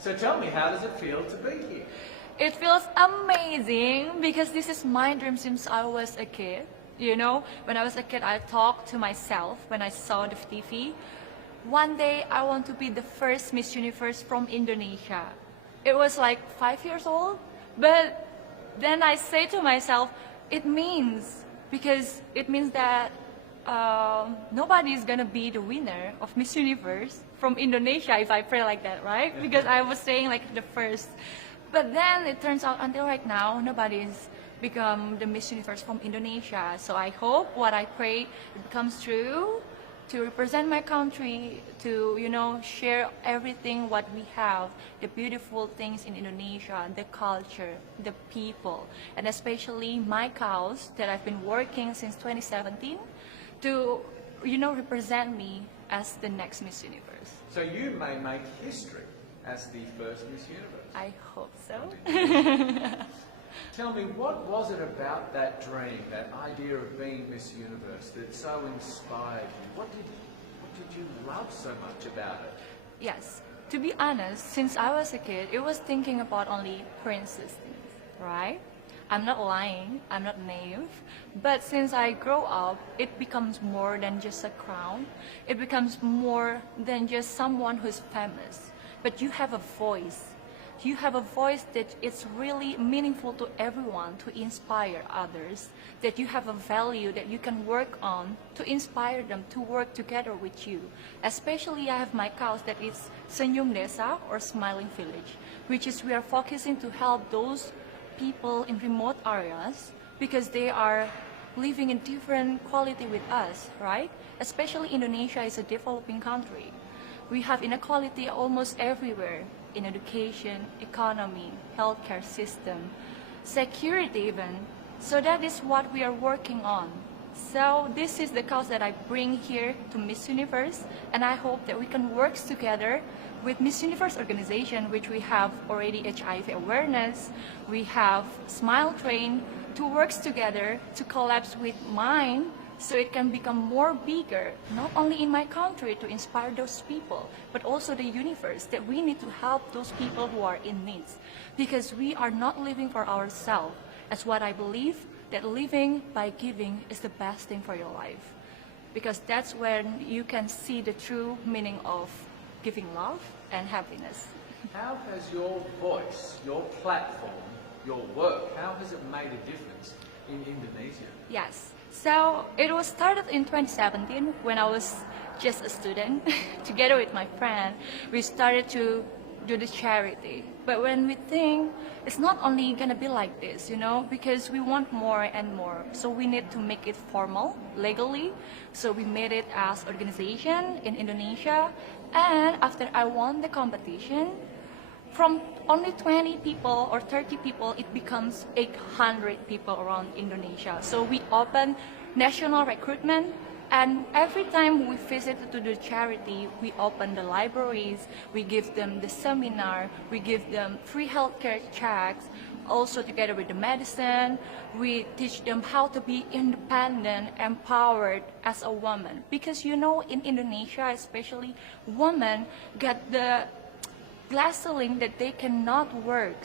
So tell me, how does it feel to be here? It feels amazing because this is my dream since I was a kid. You know, when I was a kid, I talked to myself when I saw the TV. One day, I want to be the first Miss Universe from Indonesia. It was like 5 years old, but then I say to myself, it means that nobody is gonna be the winner of Miss Universe from Indonesia if I pray like that, right? Because I was saying like the first. But then it turns out until right now, nobody's become the Miss Universe from Indonesia. So I hope what I pray it becomes true, to represent my country, to, you know, share everything what we have, the beautiful things in Indonesia, the culture, the people, and especially my cause that I've been working since 2017 to, you know, represent me as the next Miss Universe. So you may make history as the first Miss Universe. I hope so. Tell me, what was it about that dream, that idea of being Miss Universe that so inspired you? What did you love so much about it? Yes, to be honest, since I was a kid, it was thinking about only princess things, right? I'm not lying, I'm not naive, but since I grow up, it becomes more than just a crown. It becomes more than just someone who's famous, but you have a voice. You have a voice that it's really meaningful to everyone, to inspire others, that you have a value that you can work on to inspire them to work together with you. Especially I have my cause that is Senyum Desa, or Smiling Village, which is we are focusing to help those people in remote areas because they are living in different quality with us, right? Especially Indonesia is a developing country. We have inequality almost everywhere, in education, economy, healthcare system, security even. So that is what we are working on. So this is the cause that I bring here to Miss Universe, and I hope that we can work together with Miss Universe organization, which we have already HIV awareness, we have Smile Train, to work together to collapse with mine so it can become more bigger, not only in my country to inspire those people, but also the universe, that we need to help those people who are in need. Because we are not living for ourselves. As what I believe, that living by giving is the best thing for your life. Because that's when you can see the true meaning of giving love and happiness. How has your voice, your platform, your work, how has it made a difference in Indonesia? Yes. So it was started in 2017 when I was just a student. Together with my friend, we started to do the charity. But when we think it's not only gonna be like this, you know, because we want more and more. So we need to make it formal, legally. So we made it as organization in Indonesia. And after I won the competition, from only 20 people or 30 people, it becomes 800 people around Indonesia. So we open national recruitment, and every time we visit to the charity, we open the libraries, we give them the seminar, we give them free healthcare checks, also together with the medicine, we teach them how to be independent, empowered as a woman. Because you know, in Indonesia especially, women get the glass ceiling that they cannot work,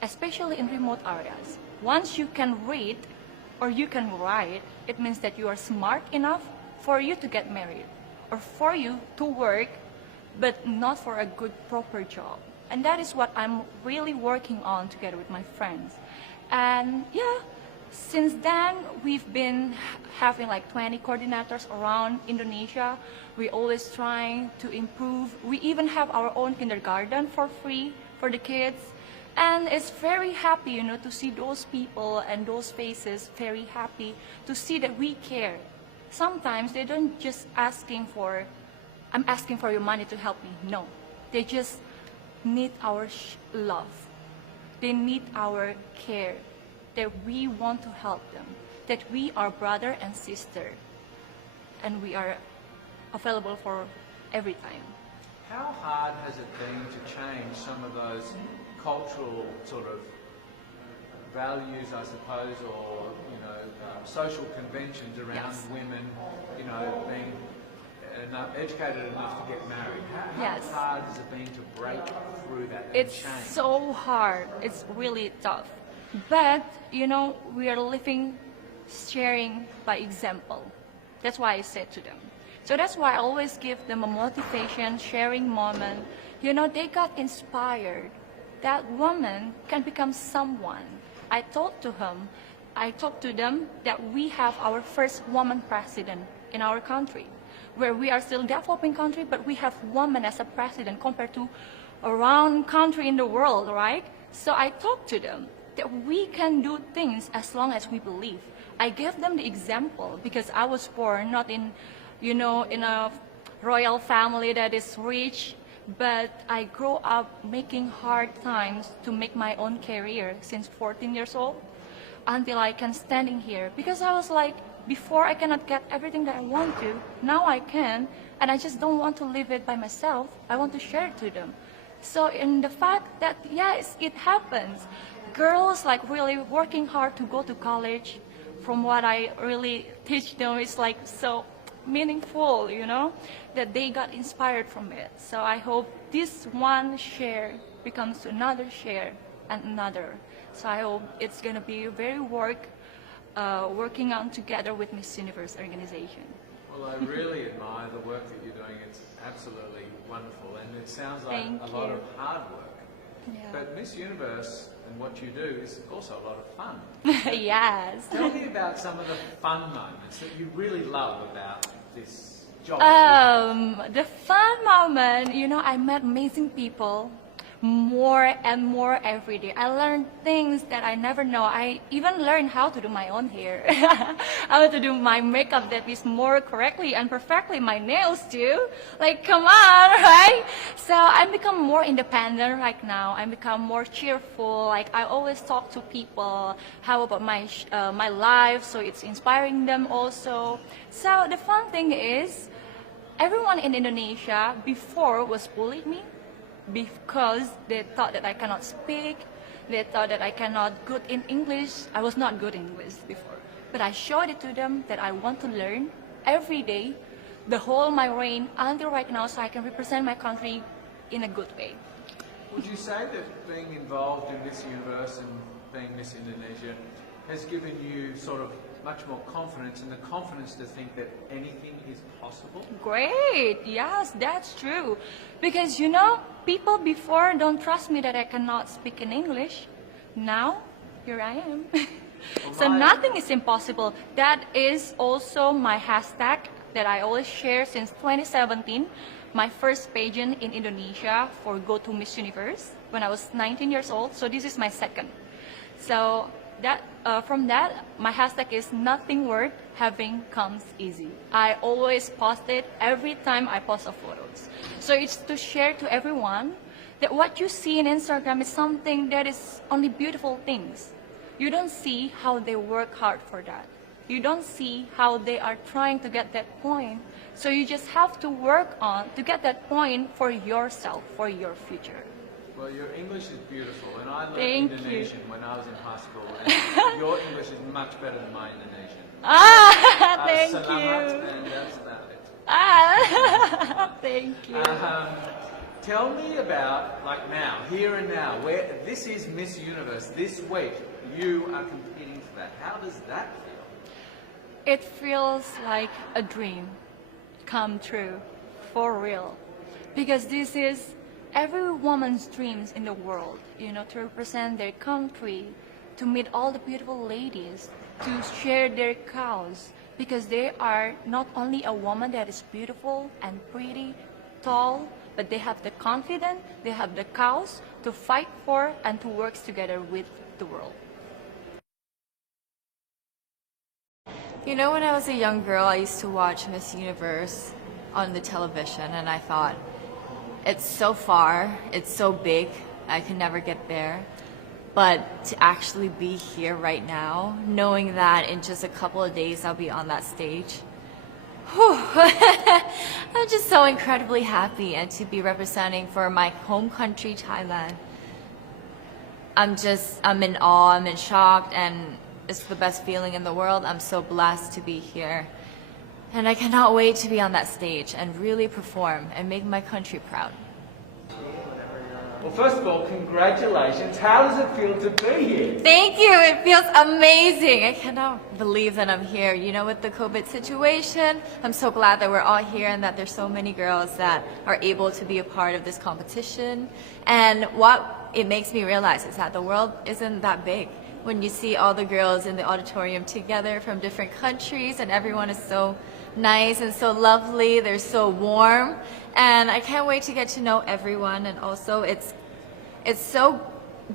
especially in remote areas. Once you can read or you can write, it means that you are smart enough for you to get married or for you to work, but not for a good, proper job. And that is what I'm really working on together with my friends. And yeah, since then, we've been having like 20 coordinators around Indonesia. We always trying to improve. We even have our own kindergarten for free for the kids. And it's very happy, you know, to see those people and those faces very happy to see that we care. Sometimes they don't just asking for, I'm asking for your money to help me. No, they just need our love. They need our care, that we want to help them, that we are brother and sister, and we are available for every time. How hard has it been to change some of those cultural sort of values, I suppose, or, you know, social conventions around Yes. women, you know, being educated enough to get married. How Yes. hard has it been to break through that and It's change? so hard. It's really tough. But, you know, we are living, sharing by example. That's why I said to them. So that's why I always give them a motivation, sharing moment. You know, they got inspired. That woman can become someone. I talked to them that we have our first woman president in our country, where we are still a developing country, but we have women as a president compared to around country in the world, right? So I talked to them that we can do things as long as we believe. I gave them the example because I was born not in, you know, in a royal family that is rich, but I grew up making hard times to make my own career since 14 years old until I can standing here. Because I was like, before I cannot get everything that I want to, now I can, and I just don't want to live it by myself. I want to share it to them. So in the fact that, yes, it happens. Girls like really working hard to go to college, from what I really teach them, it's like so meaningful, you know, that they got inspired from it. So I hope this one share becomes another share and another. So I hope it's going to be very working on together with Miss Universe organization. Well, I really admire the work that you're doing. It's absolutely wonderful, and it sounds like Thank a lot you. of hard work. Yeah. But Miss Universe and what you do is also a lot of fun. Yes. Tell me about some of the fun moments that you really love about this job. The fun moment, you know, I met amazing people more and more every day. I learned things that I never know. I even learned how to do my own hair, how to do my makeup that is more correctly and perfectly, my nails too. Like, come on, right? So I become more independent right now. I become more cheerful. Like, I always talk to people, how about my life, so it's inspiring them also. So the fun thing is, everyone in Indonesia before was bullied me, because they thought that I cannot speak, they thought that I cannot good in English. I was not good in English before. But I showed it to them that I want to learn every day, the whole my reign until right now, so I can represent my country in a good way. Would you say that being involved in Miss Universe and being Miss Indonesia has given you sort of much more confidence, and the confidence to think that anything is possible? Great, yes, that's true. Because, you know, people before don't trust me that I cannot speak in English. Now, here I am. So nothing is impossible. That is also my hashtag that I always share since 2017, my first pageant in Indonesia for Go to Miss Universe when I was 19 years old. So this is my second. So that from that, my hashtag is nothing worth having comes easy. I always post it every time I post a photos. So it's to share to everyone that what you see in Instagram is something that is only beautiful things. You don't see how they work hard for that. You don't see how they are trying to get that point. So you just have to work on to get that point for yourself, for your future. Well, your English is beautiful, and I learned Thank Indonesian you. when I was in high school, and your English is much better than my Indonesian. Thank Selamat, you. and that's about it. Thank you. Tell me about, like now, here and now, where this is Miss Universe. This week, you are competing for that. How does that feel? It feels like a dream come true, for real. Because this is every woman's dreams in the world, you know, to represent their country, to meet all the beautiful ladies, to share their cause. Because they are not only a woman that is beautiful and pretty, tall, but they have the confidence, they have the cause to fight for and to work together with the world. You know, when I was a young girl, I used to watch Miss Universe on the television, and I thought, it's so far, it's so big, I can never get there. But to actually be here right now, knowing that in just a couple of days I'll be on that stage, whew, I'm just so incredibly happy, and to be representing for my home country, Thailand. I'm in awe, I'm in shock, and it's the best feeling in the world. I'm so blessed to be here. And I cannot wait to be on that stage and really perform and make my country proud. Well, first of all, congratulations. How does it feel to be here? Thank you. It feels amazing. I cannot believe that I'm here. You know, with the COVID situation, I'm so glad that we're all here and that there's so many girls that are able to be a part of this competition. And what it makes me realize is that the world isn't that big. When you see all the girls in the auditorium together from different countries and everyone is so nice and so lovely, they're so warm, and I can't wait to get to know everyone. And also it's so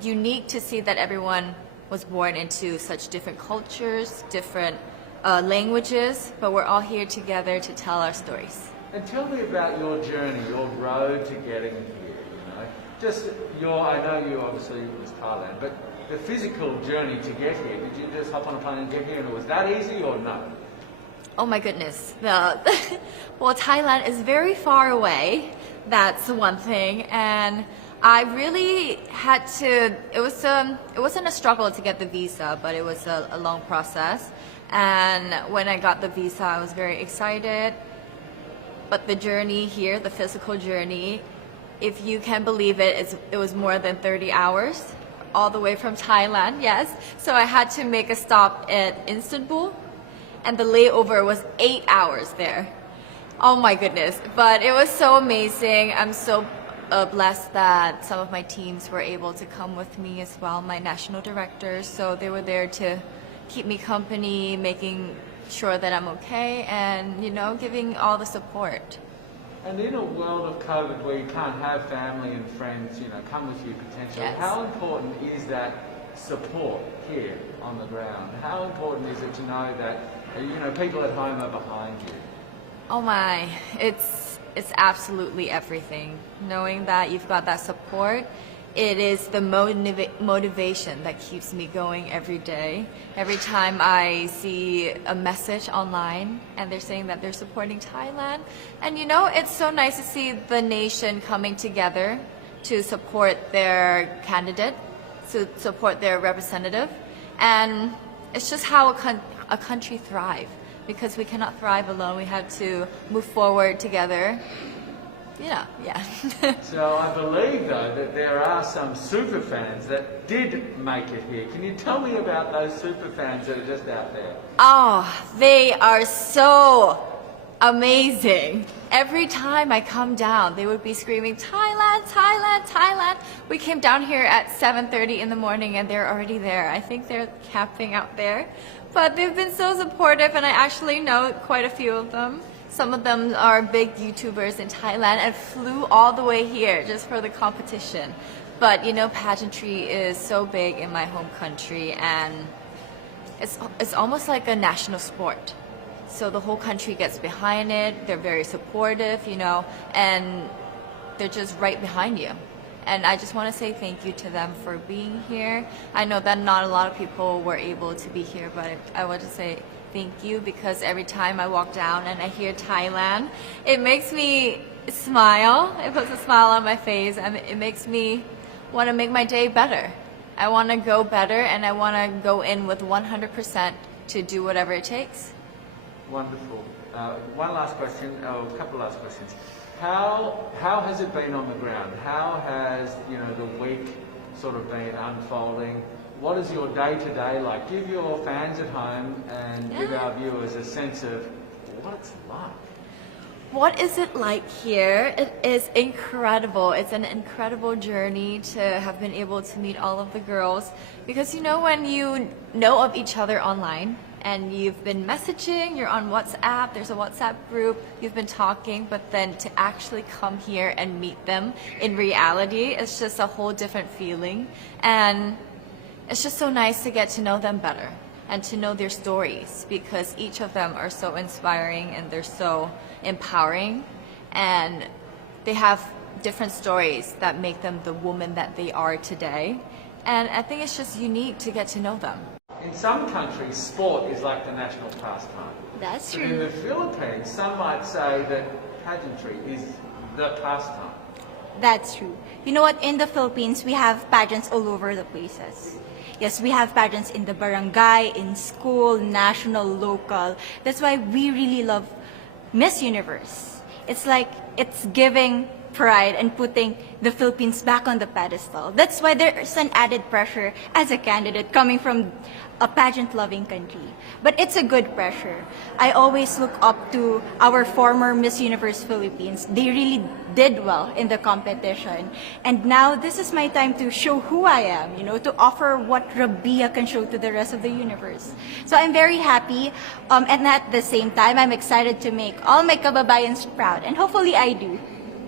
unique to see that everyone was born into such different cultures, different languages, but we're all here together to tell our stories. And tell me about your journey, your road to getting here, you know. Just I know you obviously was Thailand, but the physical journey to get here, did you just hop on a plane and get here and it was that easy or no? Oh my goodness. Well, Thailand is very far away. That's one thing. And I really had to, it wasn't a struggle to get the visa, but it was a long process. And when I got the visa, I was very excited. But the journey here, the physical journey, if you can believe it, it was more than 30 hours all the way from Thailand, yes. So I had to make a stop at Istanbul. And the layover was 8 hours there. Oh my goodness. But it was so amazing. I'm so blessed that some of my teams were able to come with me as well, my national directors. So they were there to keep me company, making sure that I'm okay, and, you know, giving all the support. And in a world of COVID where you can't have family and friends, you know, come with you potentially, Yes. How important is that support here on the ground? How important is it to know that, you know, people at home are behind you? Oh my, it's absolutely everything. Knowing that you've got that support, it is the motivation that keeps me going every day. Every time I see a message online and they're saying that they're supporting Thailand, and you know, it's so nice to see the nation coming together to support their candidate, to support their representative, and it's just how a country thrives, because we cannot thrive alone. We have to move forward together. Yeah. So I believe though that there are some super fans that did make it here. Can you tell me about those super fans that are just out there? Oh, they are so amazing. Every time I come down, they would be screaming, Thailand, Thailand, Thailand. We came down here at 7:30 in the morning and they're already there. I think they're camping out there. But they've been so supportive, and I actually know quite a few of them. Some of them are big YouTubers in Thailand and flew all the way here just for the competition. But you know, pageantry is so big in my home country, and it's almost like a national sport. So the whole country gets behind it. They're very supportive, you know, and they're just right behind you. And I just want to say thank you to them for being here. I know that not a lot of people were able to be here, but I want to say thank you, because every time I walk down and I hear Thailand, it makes me smile. It puts a smile on my face, and it makes me want to make my day better. I want to go better, and I want to go in with 100% to do whatever it takes. Wonderful. One last question, a couple last questions. How has it been on the ground? How has, you know, the week sort of been unfolding? What is your day-to-day like? Give your fans at home and give our viewers a sense of what it's like. What is it like here? It is incredible. It's an incredible journey to have been able to meet all of the girls, because you know, when you know of each other online and you've been messaging, you're on WhatsApp, there's a WhatsApp group, you've been talking, but then to actually come here and meet them in reality, it's just a whole different feeling. And it's just so nice to get to know them better and to know their stories, because each of them are so inspiring and they're so empowering, and they have different stories that make them the woman that they are today. And I think it's just unique to get to know them. In some countries, sport is like the national pastime. That's But in true. the Philippines, some might say that pageantry is the pastime. That's true. You know what? In the Philippines, we have pageants all over the places. Yes, we have pageants in the barangay, in school, national, local. That's why we really love Miss Universe. It's like it's giving pride and putting the Philippines back on the pedestal. That's why there's an added pressure as a candidate coming from a pageant-loving country. But it's a good pressure. I always look up to our former Miss Universe Philippines. They really did well in the competition. And now this is my time to show who I am, to offer what Rabiya can show to the rest of the universe. So I'm very happy, and at the same time, I'm excited to make all my kababayans proud, and hopefully I do.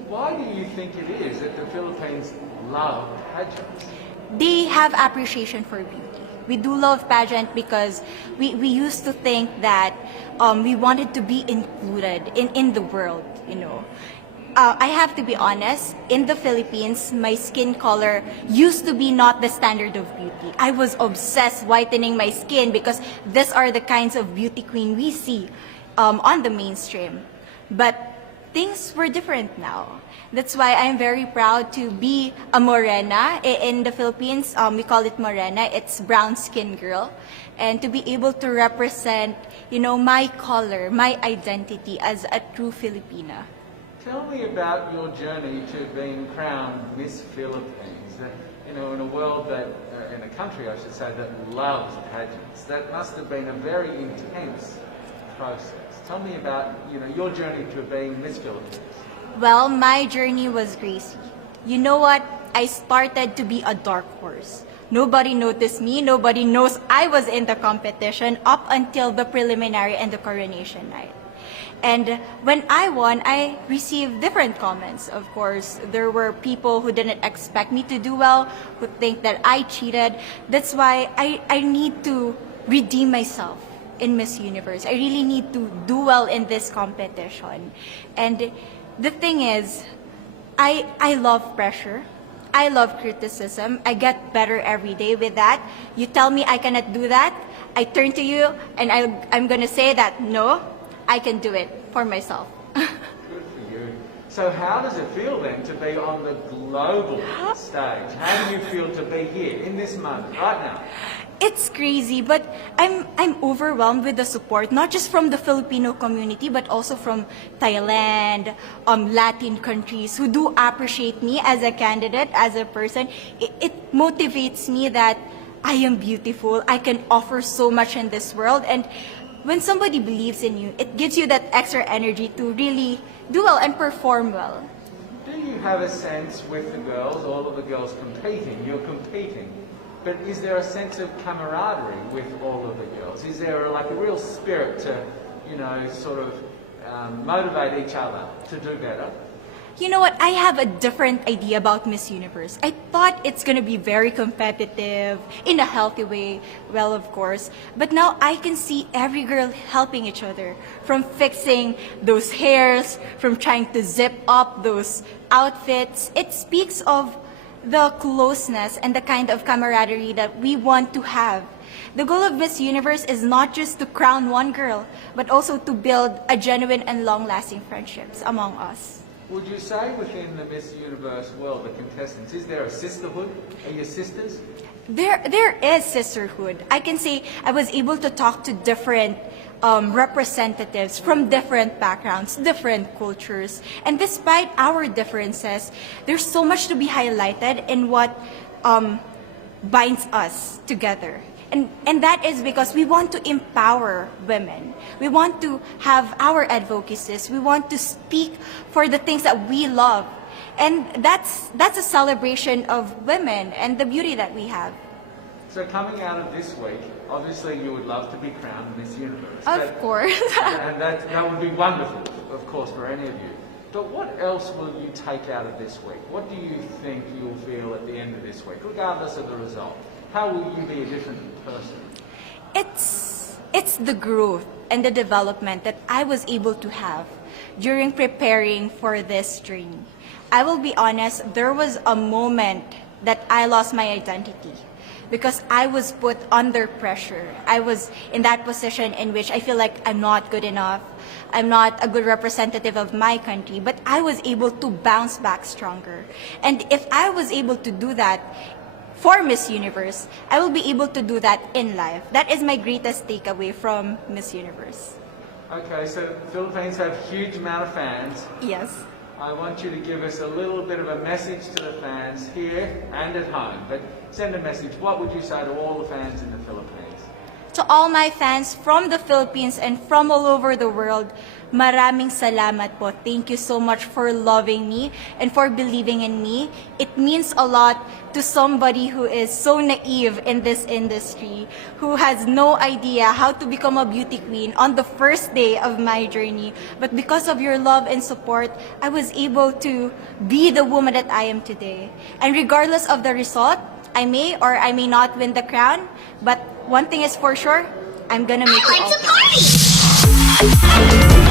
Why do you think it is that the Philippines love pageants? They have appreciation for beauty. We do love pageant because we used to think that we wanted to be included in the world, I have to be honest, in the Philippines, my skin color used to be not the standard of beauty. I was obsessed whitening my skin because these are the kinds of beauty queen we see on the mainstream. But things were different now. That's why I'm very proud to be a morena. In the Philippines, we call it morena. It's brown skin girl. And to be able to represent, my color, my identity as a true Filipina. Tell me about your journey to being crowned Miss Philippines. In a world that, in a country, I should say, that loves pageants. That must have been a very intense process. Tell me about, your journey to being Miss Philippines. Well, my journey was crazy. You know what? I started to be a dark horse. Nobody noticed me. Nobody knows I was in the competition up until the preliminary and the coronation night. And when I won, I received different comments. Of course, there were people who didn't expect me to do well, who think that I cheated. That's why I need to redeem myself in Miss Universe. I really need to do well in this competition. And the thing is, I love pressure. I love criticism. I get better every day with that. You tell me I cannot do that, I turn to you and I'm gonna say that, no, I can do it for myself. Good for you. So how does it feel then to be on the global stage? How do you feel to be here in this moment, right now? It's crazy, but I'm overwhelmed with the support, not just from the Filipino community, but also from Thailand, Latin countries who do appreciate me as a candidate, as a person. It motivates me that I am beautiful, I can offer so much in this world, and when somebody believes in you, it gives you that extra energy to really do well and perform well. Do you have a sense with the girls, all of the girls competing, you're competing, but is there a sense of camaraderie with all of the girls? Is there a real spirit to, sort of motivate each other to do better? You know what? I have a different idea about Miss Universe. I thought it's gonna be very competitive, in a healthy way, well, of course. But now I can see every girl helping each other, from fixing those hairs, from trying to zip up those outfits. It speaks of the closeness and the kind of camaraderie that we want to have. The goal of Miss Universe is not just to crown one girl, but also to build a genuine and long-lasting friendships among us. Would you say within the Miss Universe world, the contestants, is there a sisterhood? Are you sisters? There is sisterhood. I can say I was able to talk to different representatives from different backgrounds, different cultures. And despite our differences, there's so much to be highlighted in what binds us together. And that is because we want to empower women. We want to have our advocacies. We want to speak for the things that we love. And that's a celebration of women and the beauty that we have. So coming out of this week, obviously you would love to be crowned Miss Universe. Of course. And that would be wonderful, of course, for any of you. But what else will you take out of this week? What do you think you'll feel at the end of this week, regardless of the result? How will you be a different person? It's the growth and the development that I was able to have during preparing for this journey. I will be honest, there was a moment that I lost my identity because I was put under pressure. I was in that position in which I feel like I'm not good enough. I'm not a good representative of my country, but I was able to bounce back stronger. And if I was able to do that for Miss Universe, I will be able to do that in life. That is my greatest takeaway from Miss Universe. Okay, so the Philippines have huge amount of fans. Yes. I want you to give us a little bit of a message to the fans here and at home. But send a message. What would you say to all the fans in the Philippines? To all my fans from the Philippines and from all over the world, maraming salamat po. Thank you so much for loving me and for believing in me. It means a lot to somebody who is so naive in this industry, who has no idea how to become a beauty queen on the first day of my journey. But because of your love and support, I was able to be the woman that I am today. And regardless of the result, I may or I may not win the crown, but one thing is for sure, I'm gonna make it all.